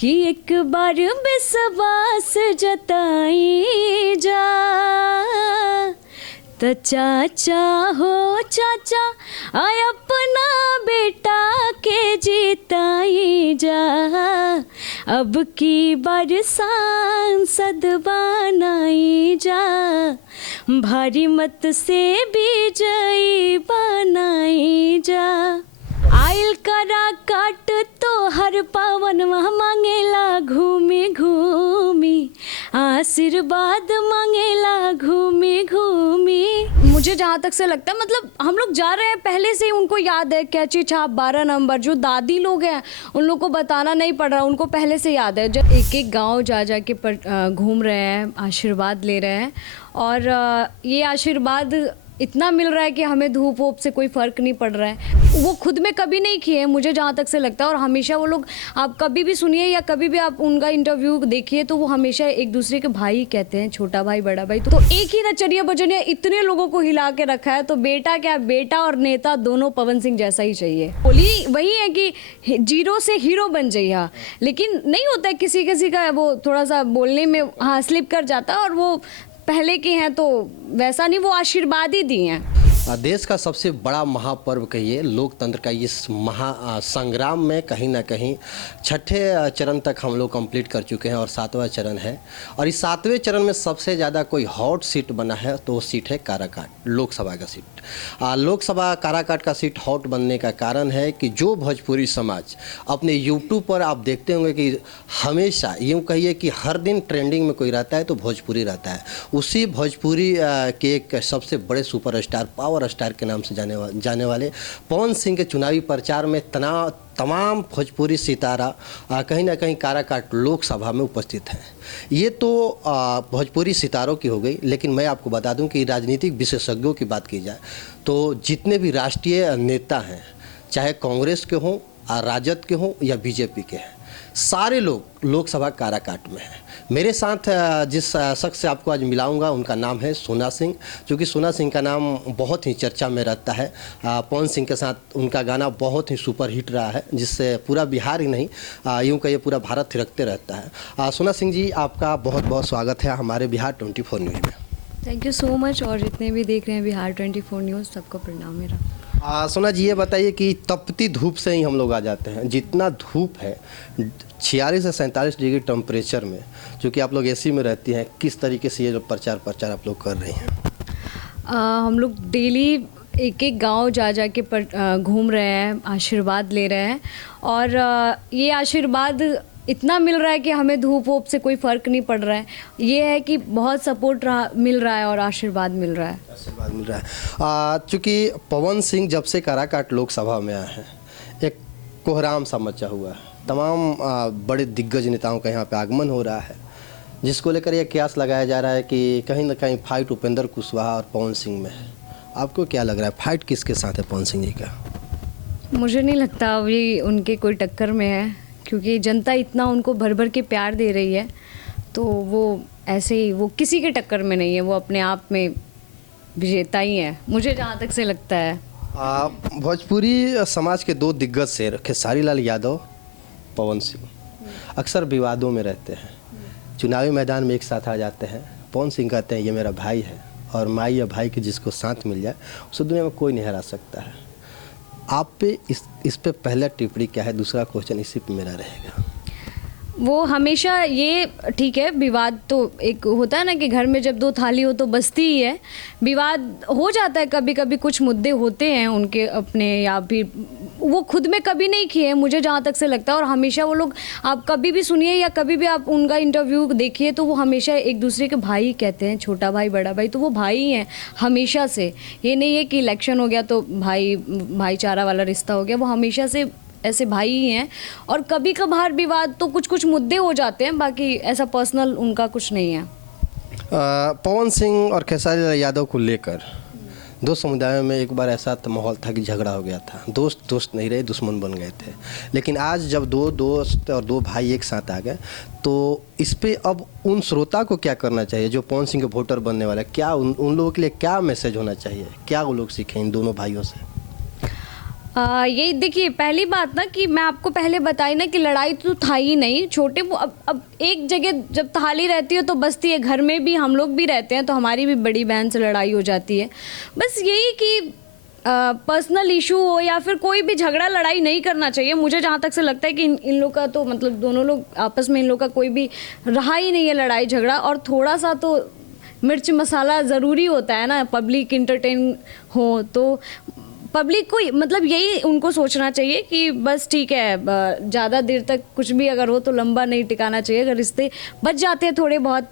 कि एक बार विश्वास जताई जा, तो चाचा हो चाचा आय अपना बेटा के जीताई जा, अब की बार सांसद बनाई जा, भारी मत से विजयी बनाई जा। आइल करा काट तो हर पावन मांगेला घूमी घूमी, आशीर्वाद मांगेला घूमी घूमी। मुझे जहाँ तक से लगता है मतलब हम लोग जा रहे हैं, पहले से ही उनको याद है कैची छाप 12 नंबर। जो दादी लोग हैं उन लोग को बताना नहीं पड़ रहा, उनको पहले से याद है। जब एक एक गांव जा जा के घूम रहे हैं, आशीर्वाद ले रहे हैं, और ये आशीर्वाद इतना मिल रहा है कि हमें धूप वूप से कोई फ़र्क नहीं पड़ रहा है। वो खुद में कभी नहीं किए, मुझे जहाँ तक से लगता है। और हमेशा वो लोग, आप कभी भी सुनिए या कभी भी आप उनका इंटरव्यू देखिए, तो वो हमेशा एक दूसरे के भाई कहते हैं, छोटा भाई बड़ा भाई। तो एक ही नचरिया बजनिया इतने लोगों को हिला के रखा है, तो बेटा क्या, बेटा और नेता दोनों पवन सिंह जैसा ही चाहिए। बोली वही है कि जीरो से हीरो बन जाइए, लेकिन नहीं होता है, किसी किसी का वो थोड़ा सा बोलने में हाँ स्लिप कर जाता है, और वो पहले के हैं तो वैसा नहीं, वो आशीर्वाद ही दिए हैं। देश का सबसे बड़ा महापर्व कहिए, लोकतंत्र का इस महा संग्राम में कहीं ना कहीं छठे चरण तक हम लोग कंप्लीट कर चुके हैं और 7वां चरण है। और इस 7वें चरण में सबसे ज़्यादा कोई हॉट सीट बना है तो वो सीट है काराकाट, लोकसभा का सीट। लोकसभा काराकाट का सीट हॉट बनने का कारण है कि जो भोजपुरी समाज अपने यूट्यूब पर आप देखते होंगे कि हमेशा यूँ कहिए कि हर दिन ट्रेंडिंग में कोई रहता है तो भोजपुरी रहता है। उसी भोजपुरी के एक सबसे बड़े सुपरस्टार, पावर स्टार के नाम से जाने वाले पवन सिंह के चुनावी प्रचार में तमाम भोजपुरी सितारा कहीं ना कहीं काराकाट लोकसभा में उपस्थित हैं। ये तो भोजपुरी सितारों की हो गई, लेकिन मैं आपको बता दूं कि राजनीतिक विशेषज्ञों की बात की जाए तो जितने भी राष्ट्रीय नेता हैं, चाहे कांग्रेस के हों, राजद के हों या बीजेपी के हैं, सारे लोग लोकसभा काराकाट में हैं। मेरे साथ जिस शख्स से आपको आज मिलाऊंगा उनका नाम है सोना सिंह, क्योंकि सोना सिंह का नाम बहुत ही चर्चा में रहता है। पवन सिंह के साथ उनका गाना बहुत ही सुपर हिट रहा है, जिससे पूरा बिहार ही नहीं यूँ कहिए पूरा भारत थिरकते रहता है। सोना सिंह जी, आपका बहुत बहुत स्वागत है हमारे बिहार 24 न्यूज़ में। Thank you so much. और जितने भी देख रहे हैं बिहार 24 न्यूज़, सबको प्रणाम मेरा। सोना जी, ये बताइए कि तपती धूप से ही हम लोग आ जाते हैं, जितना धूप है 46 से 47 डिग्री टेम्परेचर में, जो कि आप लोग एसी में रहती हैं, किस तरीके से ये जो प्रचार आप लोग कर रही हैं? हम लोग डेली एक एक गांव जा जा के घूम रहे हैं, आशीर्वाद ले रहे हैं, और ये आशीर्वाद इतना मिल रहा है कि हमें धूप वूप से कोई फ़र्क नहीं पड़ रहा है। ये है कि बहुत सपोर्ट मिल रहा है और आशीर्वाद मिल रहा है। चूँकि पवन सिंह जब से काराकाट लोकसभा में आए हैं, एक कोहराम सा मचा हुआ है। तमाम बड़े दिग्गज नेताओं का यहाँ पे आगमन हो रहा है, जिसको लेकर यह कयास लगाया जा रहा है कि कहीं ना कहीं फाइट उपेंद्र कुशवाहा और पवन सिंह में है। आपको क्या लग रहा है, फाइट किसके साथ है पवन सिंह जी का? मुझे नहीं लगता अभी उनके कोई टक्कर में है, क्योंकि जनता इतना उनको भर भर के प्यार दे रही है, तो वो ऐसे ही, वो किसी के टक्कर में नहीं है, वो अपने आप में विजेता ही है, मुझे जहाँ तक से लगता है। भोजपुरी समाज के दो दिग्गज शेर खेसारी लाल यादव, पवन सिंह अक्सर विवादों में रहते हैं, चुनावी मैदान में एक साथ आ जाते हैं। पवन सिंह कहते हैं ये मेरा भाई है, और माई या भाई के जिसको साथ मिल जाए उसे दुनिया में कोई नहीं हरा सकता है। आप पे इस पे पहला टिप्पणी क्या है? दूसरा क्वेश्चन इसी पे मेरा रहेगा। वो हमेशा ये, ठीक है, विवाद तो एक होता है ना कि घर में जब दो थाली हो तो बसती ही है। विवाद हो जाता है कभी कभी, कुछ मुद्दे होते हैं उनके अपने, या फिर वो खुद में कभी नहीं किए, मुझे जहाँ तक से लगता है। और हमेशा वो लोग, आप कभी भी सुनिए या कभी भी आप उनका इंटरव्यू देखिए, तो वो हमेशा एक दूसरे के भाई कहते हैं, छोटा भाई बड़ा भाई, तो वो भाई ही हैं हमेशा से। ये नहीं है कि इलेक्शन हो गया तो भाईचारा वाला रिश्ता हो गया, वो हमेशा से ऐसे भाई ही हैं। और कभी कभार विवाद तो कुछ मुद्दे हो जाते हैं, बाकी ऐसा पर्सनल उनका कुछ नहीं है। पवन सिंह और खेसारी यादव को लेकर दो समुदायों में एक बार ऐसा माहौल था कि झगड़ा हो गया था, दोस्त नहीं रहे, दुश्मन बन गए थे। लेकिन आज जब दो दोस्त और दो भाई एक साथ आ गए, तो इस पे अब उन श्रोता को क्या करना चाहिए जो पवन सिंह के वोटर बनने वाले, क्या उन लोगों के लिए क्या मैसेज होना चाहिए, क्या वो लोग सीखें इन दोनों भाइयों से? यही देखिए, पहली बात ना कि मैं आपको पहले बताई ना कि लड़ाई तो था ही नहीं छोटे वो। अब एक जगह जब थाली रहती है तो बसती है, घर में भी हम लोग भी रहते हैं तो हमारी भी बड़ी बहन से लड़ाई हो जाती है। बस यही कि पर्सनल इशू हो या फिर कोई भी झगड़ा लड़ाई नहीं करना चाहिए। मुझे जहाँ तक से लगता है कि इन लोग का तो मतलब दोनों लोग आपस में इन लोग का कोई भी रहा ही नहीं है लड़ाई झगड़ा। और थोड़ा सा तो मिर्च मसाला ज़रूरी होता है ना, पब्लिक इंटरटेन हो तो पब्लिक को मतलब यही उनको सोचना चाहिए कि बस ठीक है, ज़्यादा देर तक कुछ भी अगर हो तो लंबा नहीं टिकाना चाहिए। अगर रिश्ते बच जाते हैं थोड़े बहुत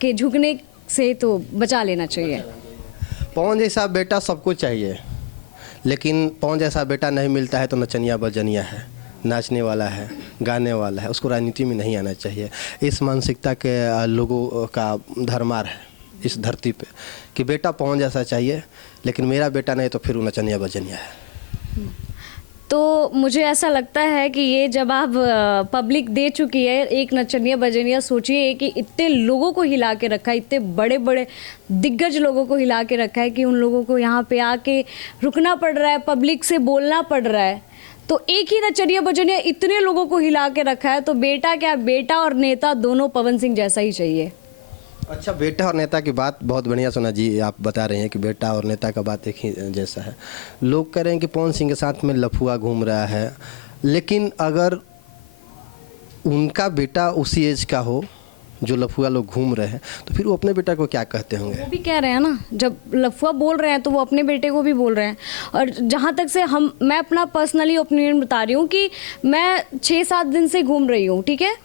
के झुकने से तो बचा लेना चाहिए। पवन जैसा बेटा सबको चाहिए, लेकिन पवन जैसा बेटा नहीं मिलता है तो नचनिया बजनिया है, नाचने वाला है, गाने वाला है, उसको राजनीति में नहीं आना चाहिए। इस मानसिकता के लोगों का धर्मार है इस धरती पे कि बेटा पवन जैसा चाहिए, लेकिन मेरा बेटा नहीं तो फिर वो नचनिया बजनिया है। तो मुझे ऐसा लगता है कि ये जवाब पब्लिक दे चुकी है। एक नचनिया बजनिया सोचिए कि इतने लोगों को हिला के रखा है, इतने बड़े बड़े दिग्गज लोगों को हिला के रखा है कि उन लोगों को यहाँ पे आके रुकना पड़ रहा है, पब्लिक से बोलना पड़ रहा है। तो एक ही नचनिया बजनिया इतने लोगों को हिला के रखा है, तो बेटा क्या, बेटा और नेता दोनों पवन सिंह जैसा ही चाहिए। अच्छा, बेटा और नेता की बात बहुत बढ़िया सुना जी। आप बता रहे हैं कि बेटा और नेता का बात एक ही जैसा है। लोग कह रहे हैं कि पवन सिंह के साथ में लफुआ घूम रहा है, लेकिन अगर उनका बेटा उसी एज का हो जो लफुआ लोग घूम रहे हैं तो फिर वो अपने बेटा को क्या कहते होंगे? वो भी कह रहे हैं ना, जब लफुआ बोल रहे हैं तो वो अपने बेटे को भी बोल रहे हैं। और जहाँ तक से मैं अपना पर्सनली ओपिनियन बता रही हूँ कि मैं 6-7 दिन से घूम रही हूँ, ठीक है।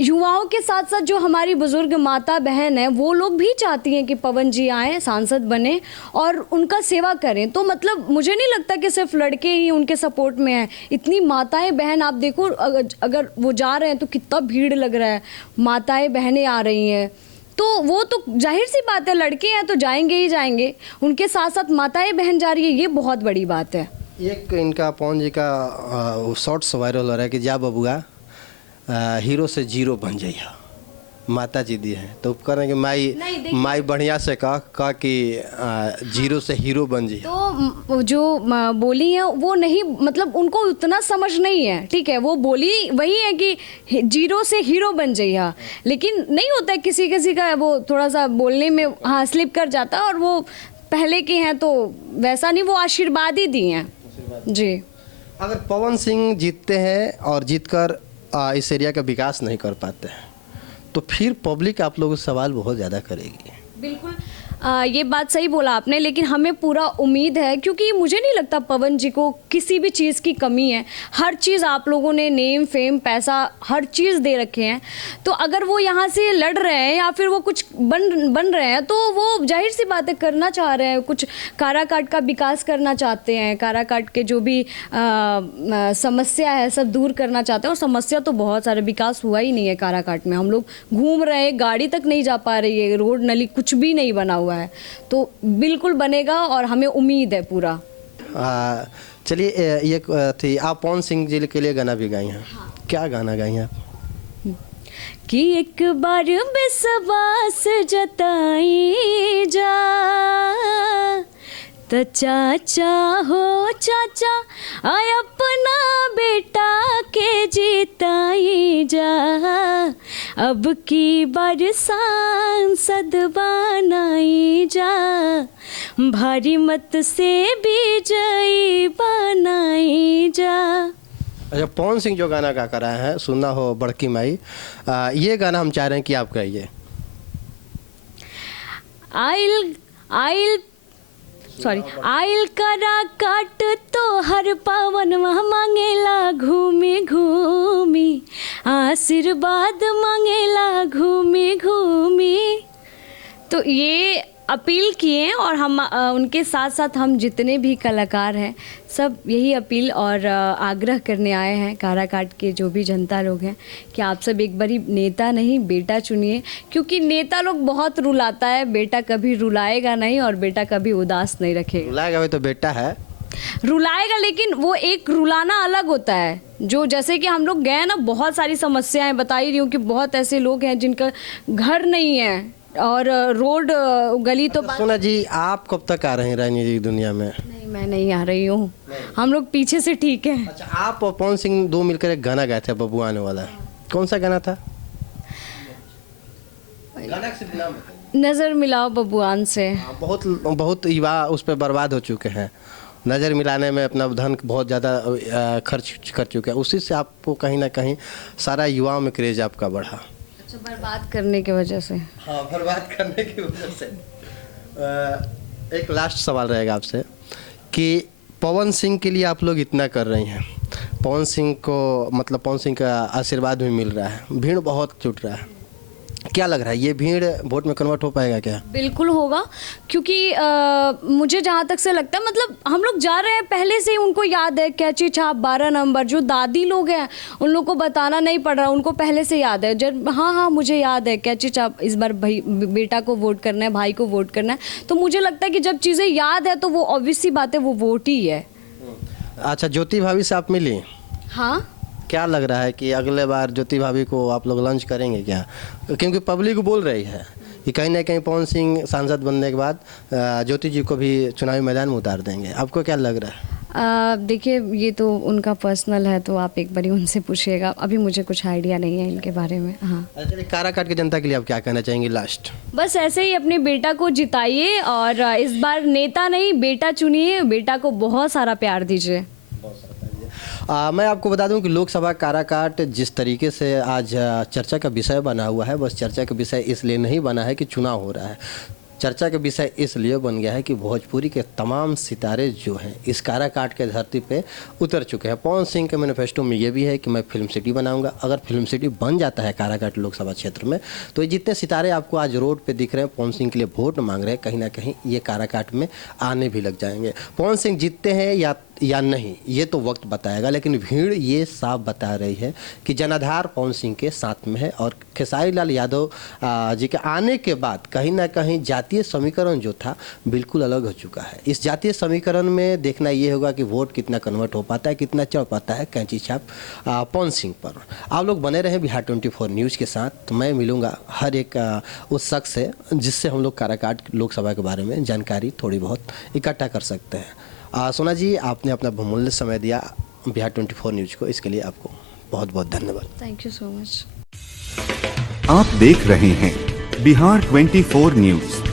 युवाओं के साथ साथ जो हमारी बुजुर्ग माता बहन है वो लोग भी चाहती हैं कि पवन जी आए, सांसद बने और उनका सेवा करें। तो मतलब मुझे नहीं लगता कि सिर्फ लड़के ही उनके सपोर्ट में हैं। इतनी माताएं बहन आप देखो, अगर वो जा रहे हैं तो कितना भीड़ लग रहा है, माताएं बहनें आ रही हैं। तो वो तो जाहिर सी बात है, लड़के हैं तो जाएंगे ही जाएंगे, उनके साथ साथ माताएं बहन जा रही है, ये बहुत बड़ी बात है। एक इनका पवन जी का शॉर्ट्स वायरल हो रहा है कि जा बबुआ हीरो से जीरो बन जाइए। माता जी दी है तो कह रहे हैं कि माई बढ़िया से कह कि जीरो से हीरो बन जाइए। तो जो बोली है वो नहीं, मतलब उनको उतना समझ नहीं है, ठीक है। वो बोली वही है कि जीरो से हीरो बन जाइए, लेकिन नहीं होता है किसी किसी का, वो थोड़ा सा बोलने में हाँ स्लिप कर जाता है। और वो पहले के हैं तो वैसा नहीं, वो आशीर्वाद ही दिए हैं जी। अगर पवन सिंह जीतते हैं और जीतकर इस एरिया का विकास नहीं कर पाते हैं तो फिर पब्लिक आप लोगों से सवाल बहुत ज़्यादा करेगी। बिल्कुल, ये बात सही बोला आपने, लेकिन हमें पूरा उम्मीद है क्योंकि मुझे नहीं लगता पवन जी को किसी भी चीज़ की कमी है। हर चीज़ आप लोगों ने, नेम फेम पैसा हर चीज़ दे रखे हैं। तो अगर वो यहाँ से लड़ रहे हैं या फिर वो कुछ बन रहे हैं तो वो जाहिर सी बातें करना चाह रहे हैं, कुछ काराकाट का विकास करना चाहते हैं, काराकाट के जो भी समस्या है सब दूर करना चाहते हैं। और समस्या तो बहुत सारे, विकास हुआ ही नहीं है काराकाट में। हम लोग घूम रहे हैं, गाड़ी तक नहीं जा पा रही है, रोड नली कुछ भी नहीं बना हुआ है। तो बिल्कुल बनेगा और हमें उम्मीद है पूरा। चलिए, ये थी आप पवन सिंह जी के लिए गाना भी गाई हैं। हाँ। क्या गाना गाई हैं आप? कि एक बार विश्वास जताई जा तो चाचा हो चाचा आय अपना बेटा के जीताई जा, अब की बार सांसद बनाई जा, भारी मत से विजयी बनाई जा। अच्छा, पवन सिंह जो गाना गा कर आए हैं, सुना हो बड़की माई, ये गाना हम चाह रहे हैं कि आप गाइए। आइल करा काट तो हर पावन मांगेला घूमी घूमी, आशीर्वाद मांगेला घूमी घूमी। तो ये अपील किए और हम उनके साथ साथ हम जितने भी कलाकार हैं सब यही अपील और आग्रह करने आए हैं काराकाट के जो भी जनता लोग हैं कि आप सब एक बारी नेता नहीं बेटा चुनिए, क्योंकि नेता लोग बहुत रुलाता है, बेटा कभी रुलाएगा नहीं और बेटा कभी उदास नहीं रखेगा। रुलाएगा भी तो बेटा है, रुलाएगा, लेकिन वो एक रुलाना अलग होता है। जो जैसे कि हम लोग गए ना, बहुत सारी समस्याएं बता ही रही हूँ कि बहुत ऐसे लोग हैं जिनका घर नहीं है और रोड गली तो सोना जी, आप कब तक आ रहे हैं राजनीतिक दुनिया में? नहीं, मैं नहीं आ रही हूँ, हम लोग पीछे से ठीक है। अच्छा, आप और पवन सिंह दो मिलकर एक गाना गाए थे बबुआ आने वाला है, कौन सा गाना था? गाना का सिर्फ नाम बताइए। नज़र मिलाओ बबुआन से। बहुत बहुत युवा उस पर बर्बाद हो चुके हैं, नज़र मिलाने में अपना धन बहुत ज़्यादा खर्च कर चुके हैं, उसी से आपको कहीं ना कहीं सारा युवाओं में क्रेज आपका बढ़ा। अच्छा, बर्बाद करने की वजह से। हाँ, बर्बाद करने की वजह से। एक लास्ट सवाल रहेगा आपसे कि पवन सिंह के लिए आप लोग इतना कर रही हैं, पवन सिंह को मतलब पवन सिंह का आशीर्वाद भी मिल रहा है, भीड़ बहुत जुट रहा है, क्या लग रहा है ये भीड़ वोट में कन्वर्ट हो पाएगा क्या? बिल्कुल होगा, क्योंकि मुझे जहाँ तक से लगता है, मतलब हम लोग जा रहे हैं, पहले से ही उनको याद है कैची छाप 12 नंबर, जो दादी लोग हैं उन लोग को बताना नहीं पड़ रहा, उनको पहले से याद है। जब हाँ मुझे याद है कैची छाप, इस बार भाई बेटा को वोट करना है, भाई को वोट करना है, तो मुझे लगता है कि जब चीज़ें याद है तो वो ऑब्वियस सी बात है, वो वोट ही है। अच्छा, ज्योति भाभी से आप मिली? हाँ, क्या लग रहा है कि अगले बार ज्योति भाभी को आप लोग लंच करेंगे क्या? क्योंकि पब्लिक बोल रही है कि कहीं ना कहीं पवन सिंह सांसद बनने के बाद ज्योति जी को भी चुनावी मैदान में उतार देंगे, आपको क्या लग रहा है? देखिए ये तो उनका पर्सनल है, तो आप एक बार उनसे पूछिएगा, अभी मुझे कुछ आइडिया नहीं है इनके बारे में। हाँ, चलिए, काराकाट की जनता के लिए आप क्या कहना चाहेंगे लास्ट? बस ऐसे ही अपने बेटा को जिताइए और इस बार नेता नहीं बेटा चुनिए, बेटा को बहुत सारा प्यार दीजिए। मैं आपको बता दूं कि लोकसभा काराकाट जिस तरीके से आज चर्चा का विषय बना हुआ है, बस चर्चा का विषय इसलिए नहीं बना है कि चुनाव हो रहा है, चर्चा का विषय इसलिए बन गया है कि भोजपुरी के तमाम सितारे जो हैं इस काराकाट के धरती पे उतर चुके हैं। पवन सिंह के मैनिफेस्टो में ये भी है कि मैं फिल्म सिटी बनाऊंगा, अगर फिल्म सिटी बन जाता है काराकाट लोकसभा क्षेत्र में, तो ये जितने सितारे आपको आज रोड पे दिख रहे हैं पवन सिंह के लिए वोट मांग रहे हैं, कहीं ना कहीं ये काराकाट में आने भी लग जाएंगे। पवन सिंह जीतते हैं या नहीं ये तो वक्त बताएगा, लेकिन भीड़ ये साफ बता रही है कि जनाधार पवन सिंह के साथ में है। और खेसारी लाल यादव जी के आने के बाद कहीं ना कहीं जातीय समीकरण जो था बिल्कुल अलग हो चुका है। इस जातीय समीकरण में देखना ये होगा कि वोट कितना कन्वर्ट हो पाता है, कितना चढ़ पाता है कैंची छाप पवन सिंह पर। आप लोग बने रहें बिहार 24 न्यूज़ के साथ, तो मैं मिलूँगा हर एक उस शख्स से जिससे हम लोग काराकाट लोकसभा के बारे में जानकारी थोड़ी बहुत इकट्ठा कर सकते हैं। सोना जी, आपने अपना बहुमूल्य समय दिया बिहार 24 न्यूज़ को, इसके लिए आपको बहुत बहुत धन्यवाद। Thank you so much. आप देख रहे हैं बिहार 24 न्यूज़।